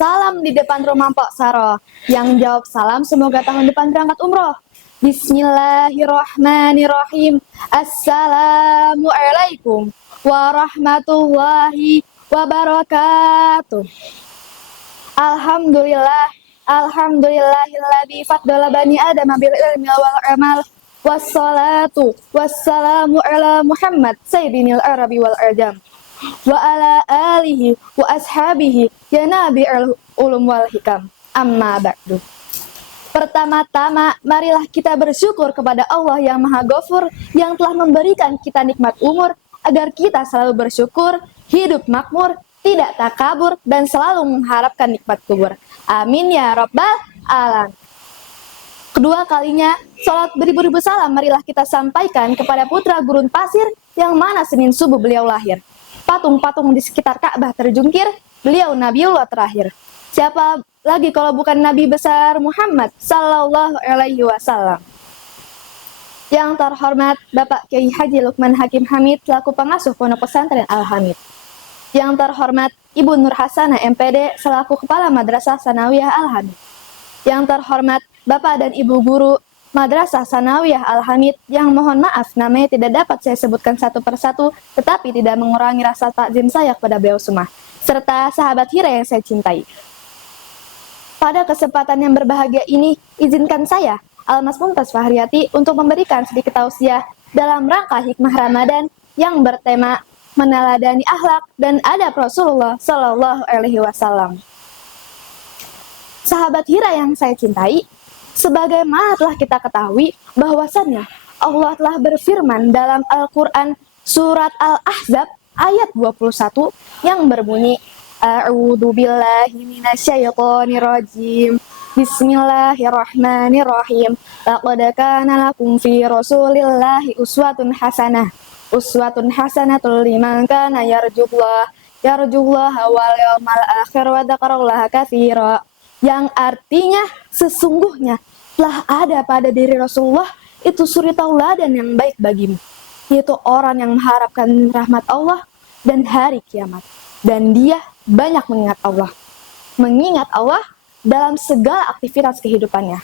salam di depan rumah Pok Saro. Yang jawab salam semoga tahun depan berangkat umroh. Bismillahirrahmanirrahim. Assalamualaikum warahmatullahi wabarakatuh. Alhamdulillahilladzi faddala bani adama bil ilmi wal amal. Wassalatu wassalamu ala Muhammad sayyidinil arabi wal ajam wa ala alihi wa ashabihi ya nabi'ul ulum wal hikam. Amma ba'du. Pertama-tama, marilah kita bersyukur kepada Allah yang Maha Ghafur yang telah memberikan kita nikmat umur agar kita selalu bersyukur, hidup makmur, tidak takabur, dan selalu mengharapkan nikmat kubur. Amin ya rabbal alamin. Kedua kalinya, sholat beribu-ribu salam marilah kita sampaikan kepada putra gurun pasir yang mana Senin subuh beliau lahir. Patung-patung di sekitar Ka'bah terjungkir, beliau Nabiullah terakhir. Siapa lagi kalau bukan Nabi besar Muhammad Sallallahu Alaihi Wasallam. Yang terhormat Bapak Kiai Haji Lukman Hakim Hamid selaku pengasuh Pondok Pesantren Al-Hamid. Yang terhormat Ibu Nur Hasanah MPD selaku Kepala Madrasah Sanawiyah Al-Hamid. Yang terhormat Bapak dan Ibu Guru Madrasah Sanawiyah Al-Hamid yang mohon maaf namanya tidak dapat saya sebutkan satu persatu, tetapi tidak mengurangi rasa takzim saya kepada beliau semua, serta sahabat Hira yang saya cintai. Pada kesempatan yang berbahagia ini, izinkan saya, Almas Mumtaz Fahriyati, untuk memberikan sedikit tausiah dalam rangka hikmah Ramadan yang bertema meneladani akhlak dan adab Rasulullah Sallallahu Alaihi Wasallam. Sahabat Hira yang saya cintai, sebagaimana telah kita ketahui bahwasannya Allah telah berfirman dalam Al-Quran surat Al-Ahzab ayat 21 yang berbunyi A'udzu billahi minasyaitonir rajim. Bismillahirrahmanirrahim. Laqad kana lakum fi Rasulillahi uswatun hasanah. Uswatun hasanatul liman kana yarjullaha wal yawmal akhir wa dzakarallaha katsira. Yang artinya sesungguhnya telah ada pada diri Rasulullah itu suri tauladan yang baik bagimu, yaitu orang yang mengharapkan rahmat Allah dan hari kiamat, dan dia banyak mengingat Allah dalam segala aktivitas kehidupannya,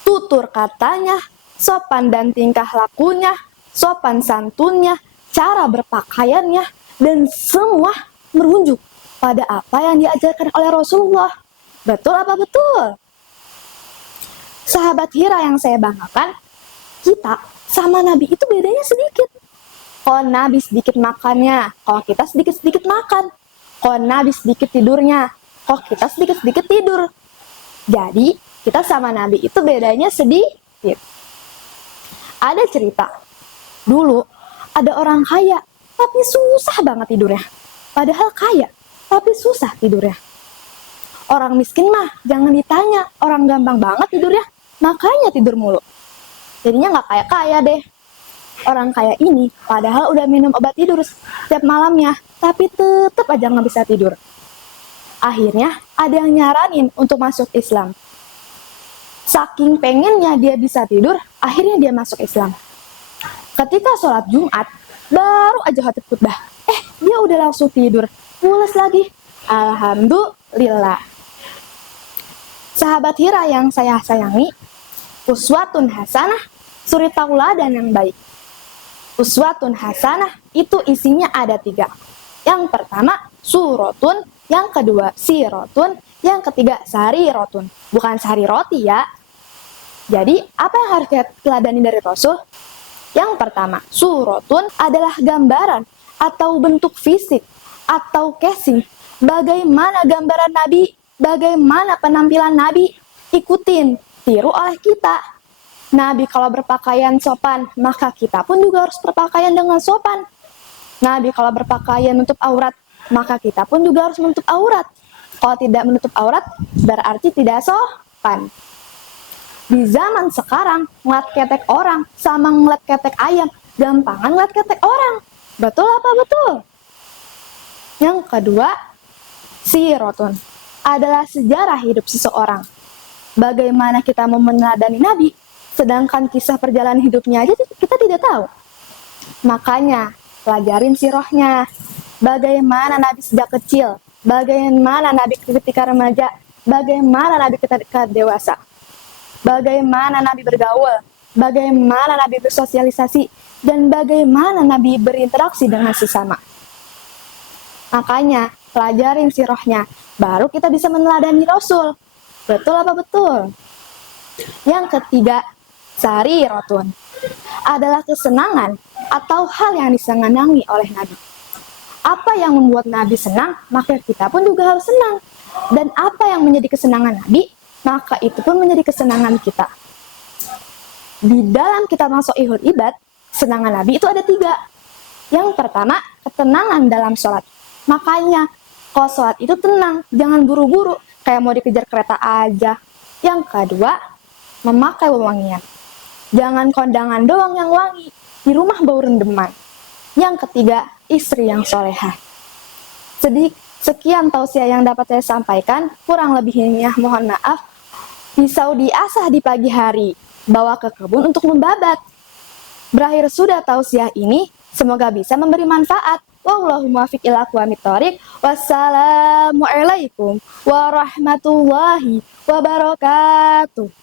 tutur katanya, sopan dan tingkah lakunya, sopan santunnya, cara berpakaiannya, dan semua merujuk pada apa yang diajarkan oleh Rasulullah. Betul apa betul? Sahabat Hira yang saya banggakan, kita sama Nabi itu bedanya sedikit. Kalau Nabi sedikit makannya, kalau kita sedikit-sedikit makan. Kalau Nabi sedikit tidurnya, kalau kita sedikit-sedikit tidur. Jadi, kita sama Nabi itu bedanya sedikit. Ada cerita, dulu ada orang kaya, tapi susah banget tidurnya. Padahal kaya, tapi susah tidurnya. Orang miskin mah jangan ditanya, orang gampang banget tidurnya, makanya tidur mulu. Jadinya nggak kaya-kaya deh. Orang kaya ini padahal udah minum obat tidur setiap malamnya, tapi tetap aja nggak bisa tidur. Akhirnya ada yang nyaranin untuk masuk Islam. Saking pengennya dia bisa tidur, akhirnya dia masuk Islam. Ketika sholat Jumat, baru aja khatib khutbah, dia udah langsung tidur, pules lagi. Alhamdulillah. Sahabat Hira yang saya sayangi, uswatun hasanah, suri tauladan yang baik. Uswatun hasanah itu isinya ada 3. Yang pertama suratun, yang kedua sirotun, yang ketiga sarirotun. Bukan sari roti ya. Jadi apa yang harus kita teladani dari Rasul? Yang pertama suratun adalah gambaran atau bentuk fisik atau casing. Bagaimana gambaran Nabi, bagaimana penampilan Nabi, ikutin, tiru oleh kita. Nabi kalau berpakaian sopan, maka kita pun juga harus berpakaian dengan sopan. Nabi kalau berpakaian menutup aurat, maka kita pun juga harus menutup aurat. Kalau tidak menutup aurat, berarti tidak sopan. Di zaman sekarang, ngeliat ketek orang sama ngeliat ketek ayam, gampangan ngeliat ketek orang. Betul apa betul? Yang kedua, sirotun adalah sejarah hidup seseorang. Bagaimana kita mau meneladani Nabi, sedangkan kisah perjalanan hidupnya aja kita tidak tahu. Makanya, pelajarin sirahnya. Bagaimana Nabi sejak kecil, bagaimana Nabi ketika remaja, bagaimana Nabi ketika dewasa, bagaimana Nabi bergaul, bagaimana Nabi bersosialisasi, dan bagaimana Nabi berinteraksi dengan sesama. Makanya, pelajarin sirahnya, baru kita bisa meneladani Rasul. Betul apa betul? Yang ketiga, sariratun adalah kesenangan atau hal yang disenangi oleh Nabi. Apa yang membuat Nabi senang, maka kita pun juga harus senang. Dan apa yang menjadi kesenangan Nabi, maka itu pun menjadi kesenangan kita. Di dalam kitab Sohihul Ibad, kesenangan Nabi itu ada 3. Yang pertama, ketenangan dalam sholat. Makanya, kalau sholat itu tenang, jangan buru-buru, kayak mau dikejar kereta aja. Yang kedua, memakai wewangian. Jangan kondangan doang yang wangi, di rumah bau rendeman. Yang ketiga, istri yang solehah. Sekian tausiah yang dapat saya sampaikan, kurang lebihnya mohon maaf. Pisau diasah di pagi hari, bawa ke kebun untuk membabat. Berakhir sudah tausiah ini, semoga bisa memberi manfaat. Wallahu muwaffiq ila aqwamit thoriq. Wassalamualaikum warahmatullahi wabarakatuh.